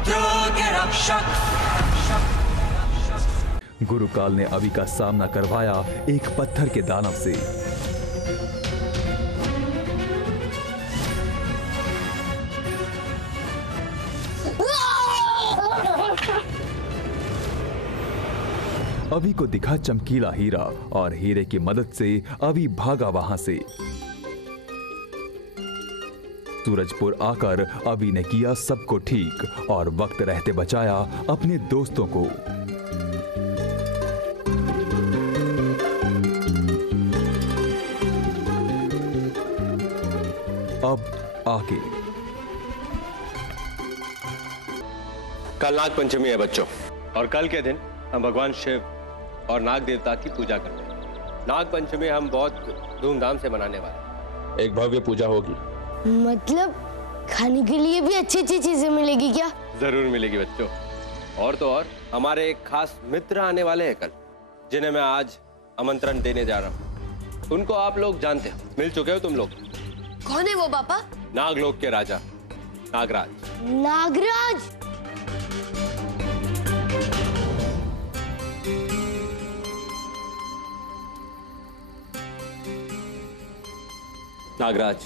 पुत्रों के रक्षक। गुरुकाल ने अभि का सामना करवाया एक पत्थर के दानव से। अभि को दिखा चमकीला हीरा और हीरे की मदद से अभि भागा वहां से। सूरजपुर आकर अभि ने किया सबको ठीक और वक्त रहते बचाया अपने दोस्तों को। अब आगे कल नाग पंचमी है बच्चों, और कल के दिन हम भगवान शिव और नाग देवता की पूजा करते हैं। नाग पंचमी हम बहुत धूमधाम से मनाने वाले हैं। एक भव्य पूजा होगी। मतलब खाने के लिए भी अच्छी अच्छी चीजें मिलेगी क्या? जरूर मिलेगी बच्चों। और तो और हमारे एक खास मित्र आने वाले हैं कल, जिन्हें मैं आज आमंत्रण देने जा रहा हूँ। उनको आप लोग जानते हो, मिल चुके हो तुम लोग। कौन है वो पापा? नागलोक के राजा नागराज। नागराज? नागराज,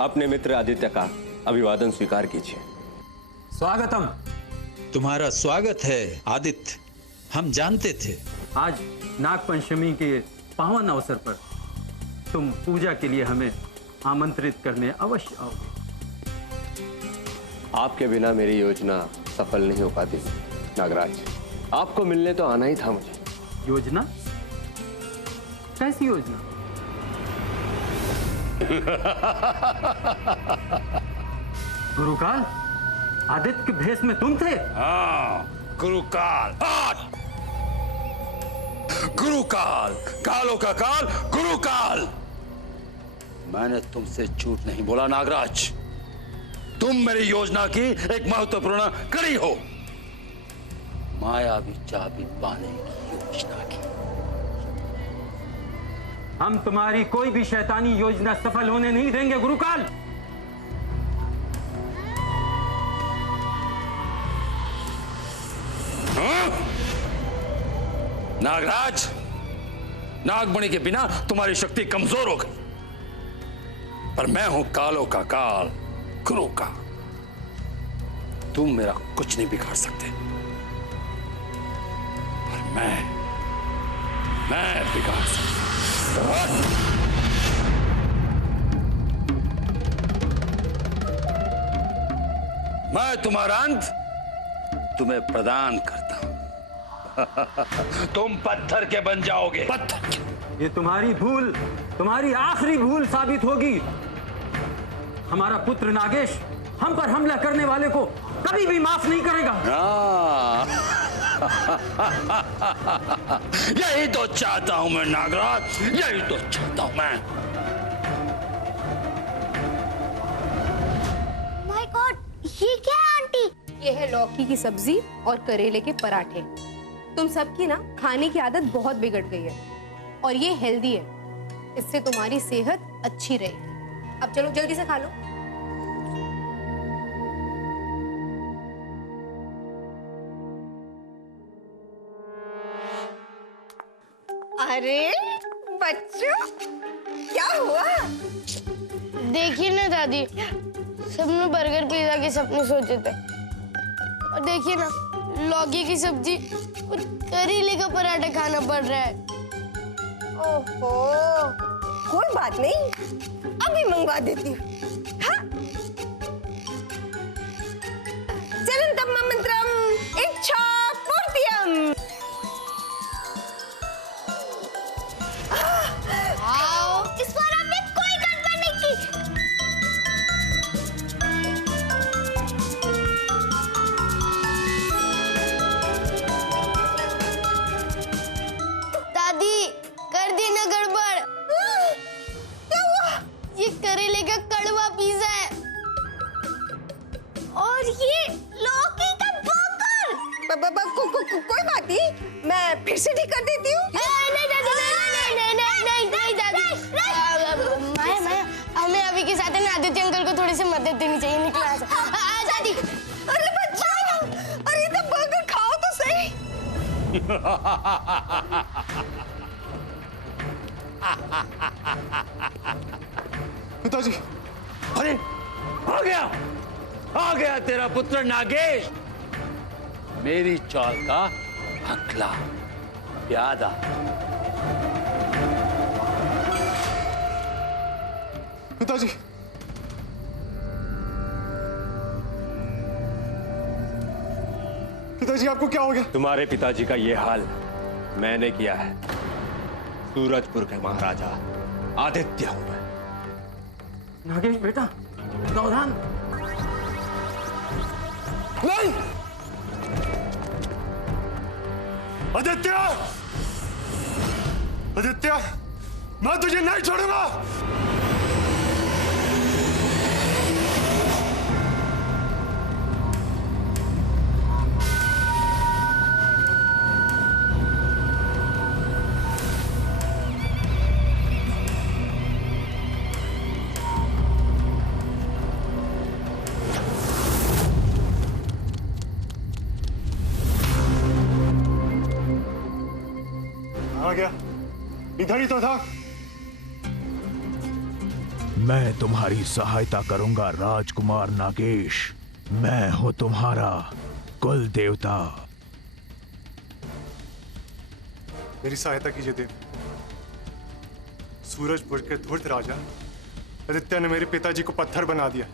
अपने मित्र आदित्य का अभिवादन स्वीकार कीजिए। स्वागतम। तुम्हारा स्वागत है आदित्य, हम जानते थे। आज नाग पंचमी के पावन अवसर पर तुम पूजा के लिए हमें आमंत्रित करने अवश्य आओगे। आपके बिना मेरी योजना सफल नहीं हो पाती नागराज। आपको मिलने तो आना ही था मुझे। योजना? कैसी योजना? गुरुकाल, आदित्य के भेष में तुम थे? हाँ, गुरुकाल। गुरुकाल, कालों का काल, गुरुकाल। मैंने तुमसे झूठ नहीं बोला नागराज। तुम मेरी योजना की एक महत्वपूर्ण कड़ी हो। मायावी चाबी पाने की योजना की। हम तुम्हारी कोई भी शैतानी योजना सफल होने नहीं देंगे गुरुकाल। नागराज, नागमणि के बिना तुम्हारी शक्ति कमजोर हो गई, पर मैं हूं कालों का काल, गुरु का। तुम मेरा कुछ नहीं बिगाड़ सकते, पर मैं बिगाड़ सकता। मैं तुम्हारा अंत तुम्हें प्रदान करता हूं। तुम पत्थर के बन जाओगे। पत्थर। ये तुम्हारी भूल, तुम्हारी आखिरी भूल साबित होगी। हमारा पुत्र नागेश हम पर हमला करने वाले को कभी भी माफ नहीं करेगा। यही तो चाहता हूं मैं नागराज, यही तो चाहता हूं मैं। माय गॉड, ये क्या है आंटी? ये है लौकी की सब्जी और करेले के पराठे। तुम सबकी ना खाने की आदत बहुत बिगड़ गई है, और ये हेल्दी है। इससे तुम्हारी सेहत अच्छी रहेगी। अब चलो जल्दी से खा लो। अरे बच्चों, क्या हुआ? देखिए ना दादी, सबने बर्गर पिज्जा के सपने सोचे थे, और देखिए ना लौकी की सब्जी और करेले का पराठा खाना पड़ रहा है। ओहो, कोई बात नहीं, अभी मंगवा देती हूँ। हाँ? चलंतम मंत्रम इच्छा पूर्तियम। इस बार आपने कोई गड़बड़ नहीं की। दादी, कर दी ना गड़बड़। क्या हुआ? ये करेले का कड़वा पिज्जा है, और ये लौकी का बर्गर। कोई बात नहीं, मैं फिर से ठीक कर देती हूँ। नहीं दादी, नहीं दादी। माया, हमें अभी के साथ है ना आदित्य अंकल को थोड़ी सी मदद देनी चाहिए। निकला दादी। अरे बच्चा, पिताजी, अरे आ गया तेरा पुत्र नागेश, मेरी चाल का अगला प्यादा। पिताजी, पिताजी आपको क्या हो गया? तुम्हारे पिताजी का ये हाल मैंने किया है। सूरजपुर के महाराजा आदित्य हूं मैं। नागेश बेटा, सावधान। नहीं! आदित्य! आदित्य! मैं तुझे नहीं छोड़ूंगा! आ गया, इधर ही तो था। मैं तुम्हारी सहायता करूंगा राजकुमार नागेश। मैं हूं तुम्हारा कुल देवता। मेरी सहायता कीजिए देव। सूरजपुर के धूर्त राजा आदित्य ने मेरे पिताजी को पत्थर बना दिया।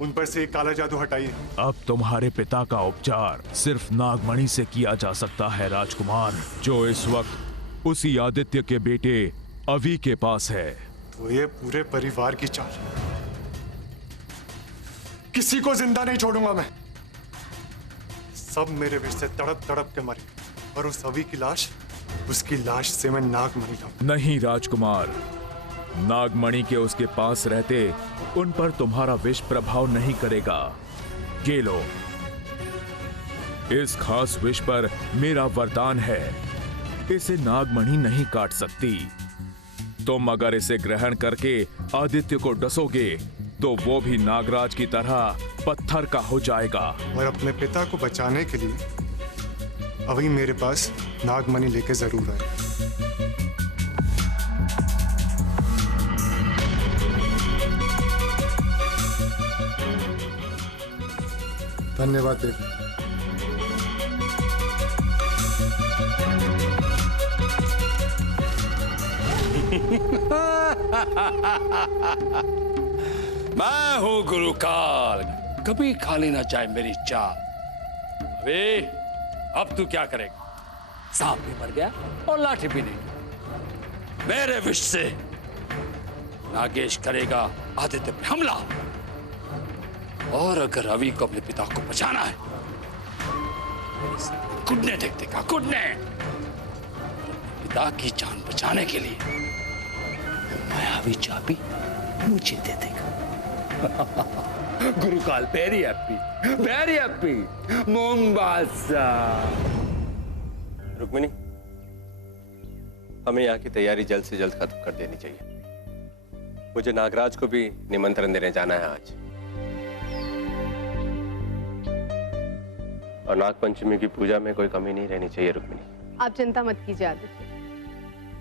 उन पर से एक काला जादू हटाइए। अब तुम्हारे पिता का उपचार सिर्फ नागमणि से किया जा सकता है राजकुमार, जो इस वक्त उसी आदित्य के बेटे अवि के पास है। तो ये पूरे परिवार की चाल। किसी को जिंदा नहीं छोड़ूंगा मैं। सब मेरे विष से तड़प तड़प के मरे, और उस अवि की लाश, उसकी लाश से मैं नागमणि लाऊं। नहीं राजकुमार, नागमणि के उसके पास रहते उन पर तुम्हारा विष प्रभाव नहीं करेगा। ये लो, इस खास विष पर मेरा वरदान है, इसे नागमणि नहीं काट सकती। तुम अगर इसे ग्रहण करके आदित्य को डसोगे तो वो भी नागराज की तरह पत्थर का हो जाएगा। और अपने पिता को बचाने के लिए अवि मेरे पास नागमणि लेके जरूर आए। धन्यवाद देव। मैं हूं गुरुकाल, कभी खाली ना जाए मेरी चाल। अबे अब तू क्या करेगा? सांप भी मर गया और लाठी भी नहीं। मेरे विष से नागेश करेगा आदित्य पे हमला, और अगर रवि को अपने पिता को बचाना है, कुटने देख देगा, कुटने। पिता की जान बचाने के लिए मायावी चाबी मुझे दे देगा। गुरुकाल वेरी हैप्पी मोमबासा। रुक्मिणी, हमें यहाँ की तैयारी जल्द से जल्द खत्म कर देनी चाहिए। मुझे नागराज को भी निमंत्रण देने जाना है आज, और नागपंचमी की पूजा में कोई कमी नहीं रहनी चाहिए। रुक्मिणी, आप चिंता मत कीजिए आदित्य,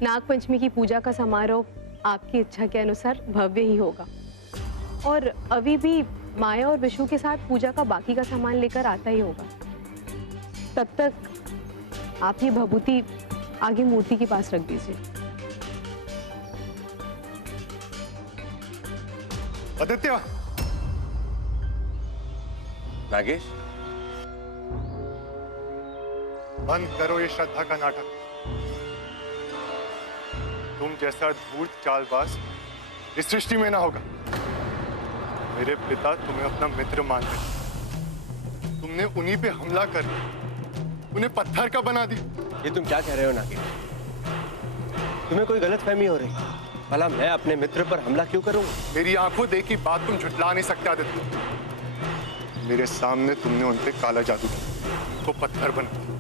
नागपंचमी की पूजा का समारोह आपकी इच्छा के अनुसार भव्य ही होगा, और अवि भी माया और विशु के साथ पूजा का बाकी का सामान लेकर आता ही होगा। तब तक आप ये भभूति आगे मूर्ति के पास रख दीजिए। आदित्य! नागेश, बंद करो ये श्रद्धा का नाटक। तुम जैसा धूर्त चालबाज इस सृष्टि में ना होगा। मेरे पिता तुम्हें अपना मित्र मानते हैं। तुमने उन्हीं पे हमला कर उन्हें पत्थर का बना दिया। ये तुम क्या कह रहे हो नागेश? तुम्हें कोई गलतफहमी हो रही? भला मैं अपने मित्र पर हमला क्यों करूंगा? मेरी आंखों देखी बात तुम झुठला नहीं सकते आदित्य। मेरे सामने तुमने उन पे काला जादू किया, तो पत्थर बना दिया,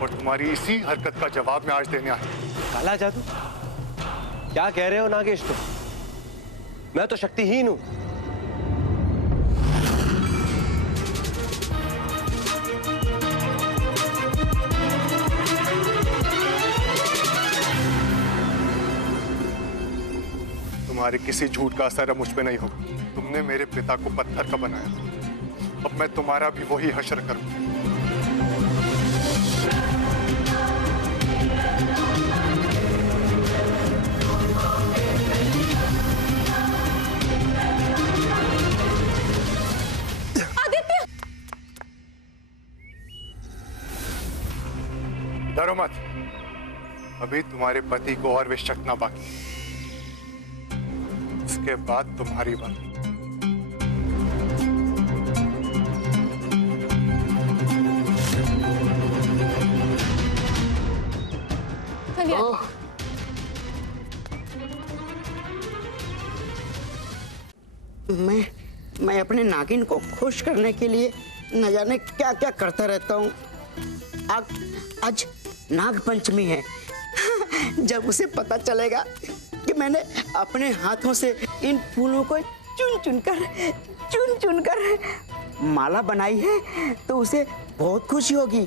और तुम्हारी इसी हरकत का जवाब मैं आज देने आया। काला जादू? क्या कह रहे हो नागेश तुम? मैं तो शक्तिहीन हूं। तुम्हारे किसी झूठ का असर अब मुझ पे नहीं होगा। तुमने मेरे पिता को पत्थर का बनाया, अब मैं तुम्हारा भी वही हश्र करूंगा। डरो मत, अभी तुम्हारे पति को और विष चखना बाकी, उसके बाद तुम्हारी बात। मैं अपने नागिन को खुश करने के लिए न जाने क्या क्या करता रहता हूँ। आज नाग पंचमी है। जब उसे पता चलेगा कि मैंने अपने हाथों से इन फूलों को चुन चुन कर माला बनाई है तो उसे बहुत खुशी होगी।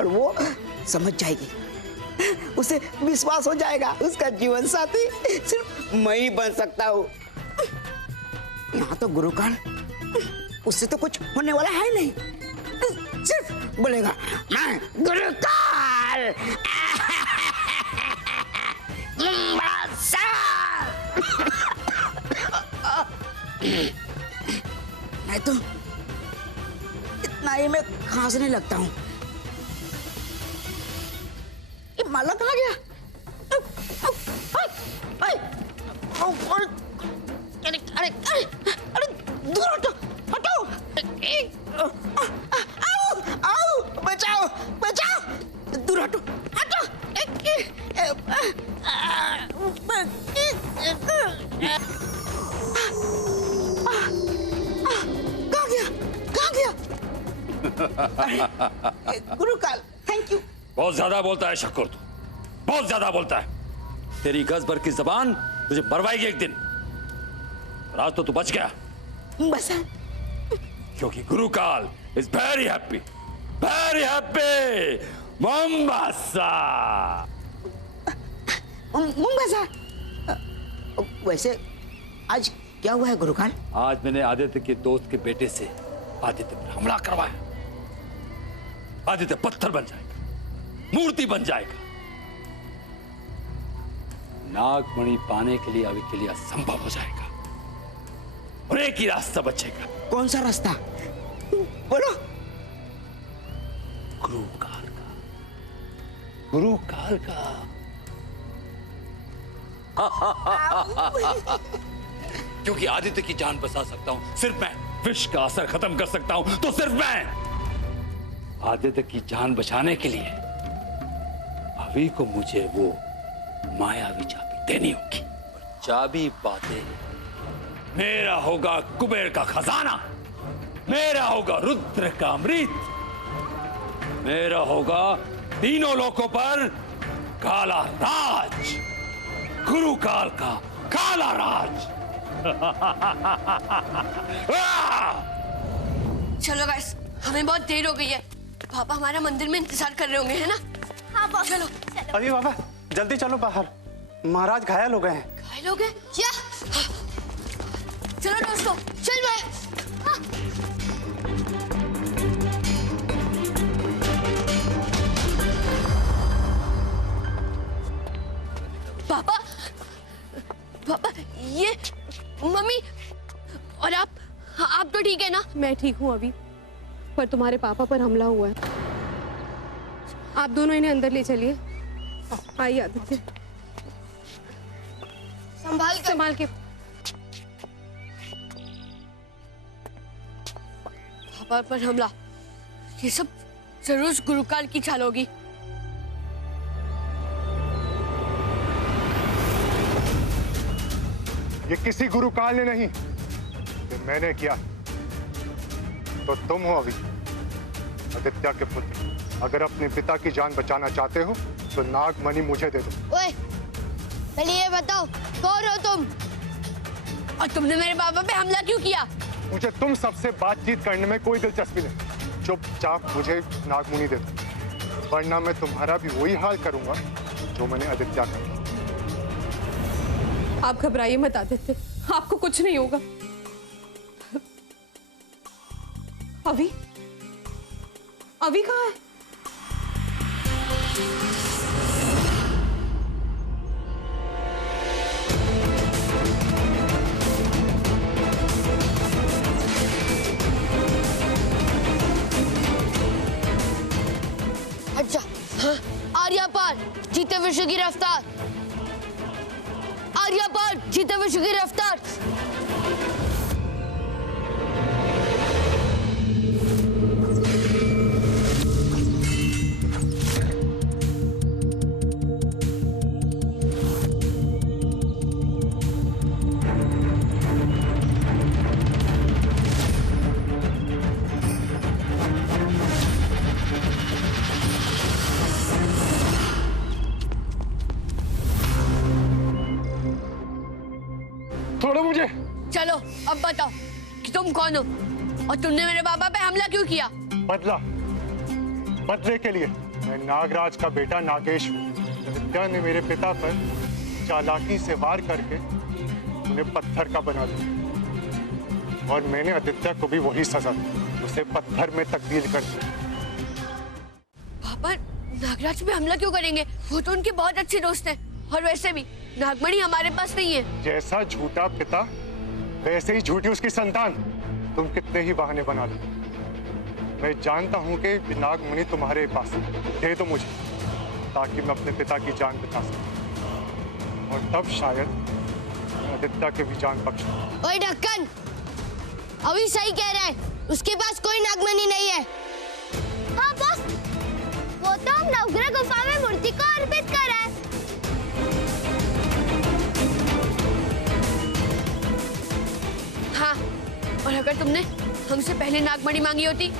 और वो समझ जाएगी, उसे विश्वास हो जाएगा उसका जीवन साथी सिर्फ मैं ही बन सकता हूँ। यहाँ तो गुरुकाल, उससे तो कुछ होने वाला है नहीं, सिर्फ बोलेगा मैं गुरुकाल। मैं तो इतना ही मैं खांसने लगता हूँ। ये माला कहाँ गया? अरे दूर हटो, हटो। आओ, बचाओ, दूर हटो, हटो। कहाँ गया? गुरुकाल, थैंक यू। बहुत ज्यादा बोलता है शक्कर, तू बहुत ज्यादा बोलता है। तेरी गज भर की जबान तुझे बरवाएगी एक दिन। और आज तो तू बच गया, बस क्योंकि गुरुकाल is very happy Mombasa. Mombasa? वैसे आज क्या हुआ है गुरुकाल? आज मैंने आदित्य के दोस्त के बेटे से आदित्य पर हमला करवाया। आदित्य पत्थर बन जाएगा, मूर्ति बन जाएगा। नागमणि पाने के लिए अभी के लिए असंभव हो जाएगा और एक ही रास्ता बचेगा। कौन सा रास्ता? बोलो। गुरुकाल का। क्योंकि आदित्य की जान बचा सकता हूं सिर्फ मैं, विष का असर खत्म कर सकता हूं तो सिर्फ मैं। आदित्य की जान बचाने के लिए अभी को मुझे वो मायावी चाबी देनी होगी। चाबी पाते मेरा होगा कुबेर का खजाना, मेरा होगा रुद्र का अमृत, मेरा होगा तीनों लोकों पर काला राज, गुरुकाल का काला राज। चलो गाइस, हमें बहुत देर हो गई है। पापा हमारा मंदिर में इंतजार कर रहे होंगे, है ना? हाँ पापा। चलो। अभी पापा जल्दी चलो बाहर, महाराज घायल हो गए हैं। घायल हो गए? क्या? चलो दोस्तों, चल भाई। पापा, ये मम्मी और आप तो ठीक है ना? मैं ठीक हूँ अभी, पर तुम्हारे पापा पर हमला हुआ है। आप दोनों इन्हें अंदर ले चलिए। आइए आदित्य, संभाल के। पापा पर हमला, ये सब जरूर गुरुकाल की चाल होगी। ये किसी गुरुकाल ने नहीं, ये मैंने किया। तो तुम हो अभी आदित्य के पुत्र। अगर अपने पिता की जान बचाना चाहते हो तो नागमणि मुझे दे दो। ओए, पहले ये बताओ कौन हो तुम और तुमने मेरे पापा पे हमला क्यों किया? मुझे तुम सबसे बातचीत करने में कोई दिलचस्पी नहीं। चुपचाप मुझे नागमणि दे दो, वरना मैं तुम्हारा भी वही हाल करूंगा जो मैंने आदित्य का। आप घबराइए मत आदित्य, आपको कुछ नहीं होगा। अभी अभी कहाँ है? अच्छा हाँ। आर्या पार जीते विश्व की रफ्तार, आर्या पार जीते विश्व की रफ्तार। छोड़ो मुझे। चलो अब बताओ कि तुम कौन हो और तुमने मेरे बाबा पे हमला क्यों किया? बदले के लिए। मैं नागराज का बेटा नागेश हूँ। आदित्य ने मेरे पिता पर चालाकी से वार करके उन्हें पत्थर का बना दिया और मैंने आदित्य को भी वही सजा दी, उसे पत्थर में तब्दील कर दिया। पापा नागराज पे हमला क्यों करेंगे? वो तो उनके बहुत अच्छे दोस्त हैं और वैसे भी नागमणि हमारे पास नहीं है। जैसा झूठा पिता वैसे ही झूठी उसकी संतान। तुम कितने ही बहाने बना लो, मैं जानता हूँ कि नागमणि तुम्हारे पास दे दो मुझे, ताकि मैं अपने पिता की जान बचा सकूं और तब शायद आदित्य की भी जान बख्श दूं। ओए ढक्कन, अभी सही कह रहा है, उसके पास कोई नागमणि नहीं है। हाँ बॉस, वो तो हम नवग्रह गुफा में मूर्ति को अर्पित कर रहा है। हाँ, और अगर तुमने हमसे पहले नागमणि मांगी होती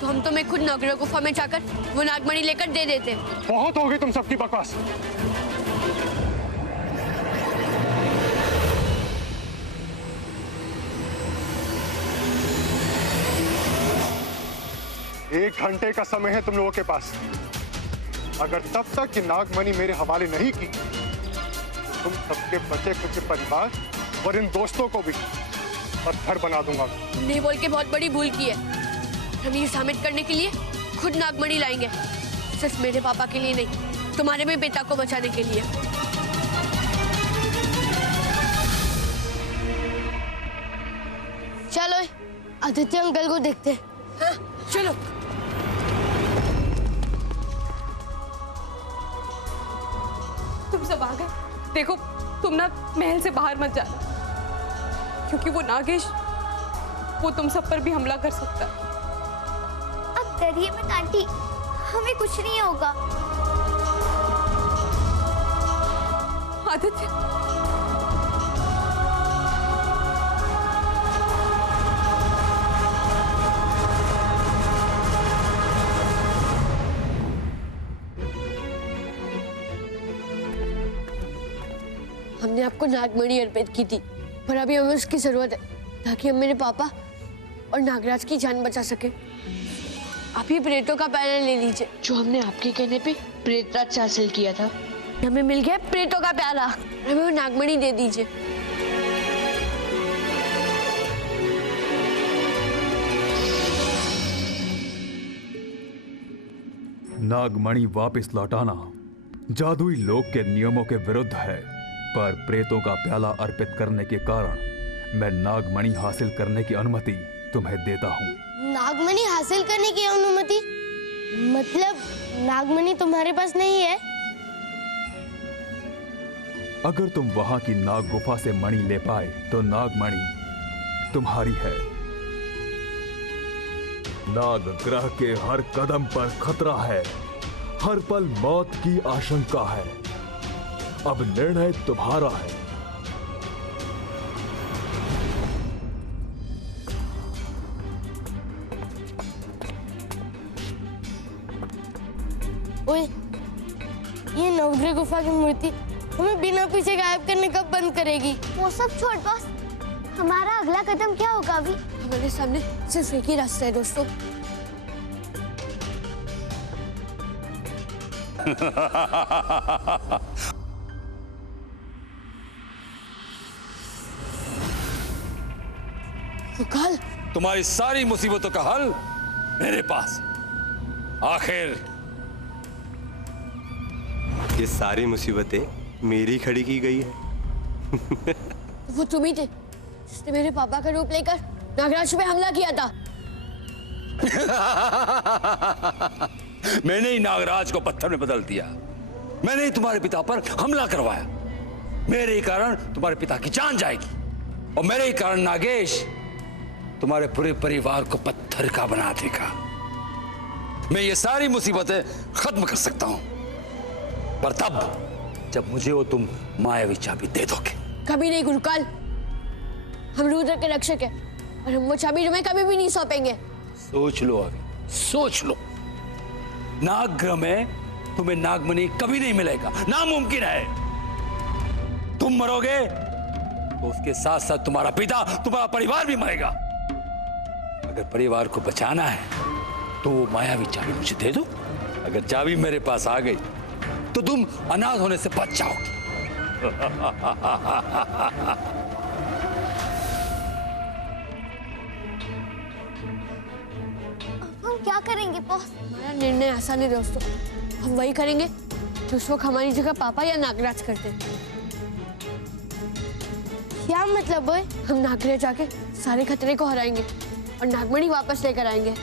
तो हम तुम्हें खुद नवग्रह गुफा में जाकर वो नागमणि लेकर दे देते। बहुत हो गई तुम सबकी बकवास। एक घंटे का समय है तुम लोगों के पास। अगर तब तक ये नागमणि मेरे हवाले नहीं की, तुम सबके बचे कुछ परिवार और इन दोस्तों को भी पत्थर बना दूंगा। नहीं बोल के बहुत बड़ी भूल की है। हम ये साबित करने के लिए खुद नागमणि लाएंगे, सिर्फ मेरे पापा के लिए नहीं, तुम्हारे भी पिता को बचाने के लिए। चलो आदित्य अंकल को देखते हैं। हाँ, चलो। तुम सब आ गए। देखो तुम ना महल से बाहर मत जाना, क्योंकि वो नागेश वो तुम सब पर भी हमला कर सकता है। अब डरिए मत आंटी, हमें कुछ नहीं होगा। आदित्य, हमने आपको नागमणि अर्पित की थी, पर अभी हमें उसकी जरूरत है ताकि हम मेरे पापा और नागराज की जान बचा सके। आप ही प्रेतों का प्याला ले लीजिए, जो हमने आपके कहने पे प्रेतराज से हासिल किया था। हमें मिल गया प्रेतों का प्याला, हमें वो नागमणि दे दीजिए। नागमणि वापस लौटाना जादुई लोक के नियमों के विरुद्ध है, पर प्रेतों का प्याला अर्पित करने के कारण मैं नागमणि हासिल करने की अनुमति तुम्हें देता हूँ। नागमणि हासिल करने की अनुमति? मतलब नागमणि तुम्हारे पास नहीं है? अगर तुम वहां की नाग गुफा से मणि ले पाए तो नागमणि तुम्हारी है। नाग ग्रह के हर कदम पर खतरा है, हर पल मौत की आशंका है। अब निर्णय तुम्हारा है। ओए, ये नवग्रह गुफा की मूर्ति हमें बिना पीछे गायब करने कब बंद करेगी? वो सब छोड़ बॉस, हमारा अगला कदम क्या होगा? अभी हमारे सामने सिर्फ एक ही रास्ता है दोस्तों। गुरुकाल, तुम्हारी सारी मुसीबतों का हल मेरे पास है। आखिर ये सारी मुसीबतें मेरी खड़ी की गई है। वो तुम ही थे जिसने मेरे पापा का रूप लेकर नागराज पे हमला किया था। मैंने ही नागराज को पत्थर में बदल दिया। मैंने ही तुम्हारे पिता पर हमला करवाया। मेरे ही कारण तुम्हारे पिता की जान जाएगी और मेरे ही कारण नागेश तुम्हारे पूरे परिवार को पत्थर का बना देगा। मैं ये सारी मुसीबतें खत्म कर सकता हूं, पर तब जब मुझे वो तुम मायावी चाबी दे दोगे। कभी नहीं गुरुकाल, हम रुद्र के रक्षक हैं और हम वो चाबी तुम्हें कभी भी नहीं सौंपेंगे। सोच लो अभी, सोच लो। नागग्रह में तुम्हें नागमणि कभी नहीं मिलेगा, नामुमकिन है। तुम मरोगे तो उसके साथ साथ तुम्हारा पिता, तुम्हारा परिवार भी मरेगा। अगर परिवार को बचाना है तो वो मायावी चाबी मुझे दे दो। अगर चाबी मेरे पास आ गई तो तुम अनाथ होने से बच जाओगे। हम क्या करेंगे बॉस? हमारा निर्णय आसान है दोस्तों, हम वही करेंगे जो उस वक्त हमारी जगह पापा या नागराज करते। क्या मतलब है? हम नागराज जाके सारे खतरे को हराएंगे और नागमणि वापस लेकर आएंगे।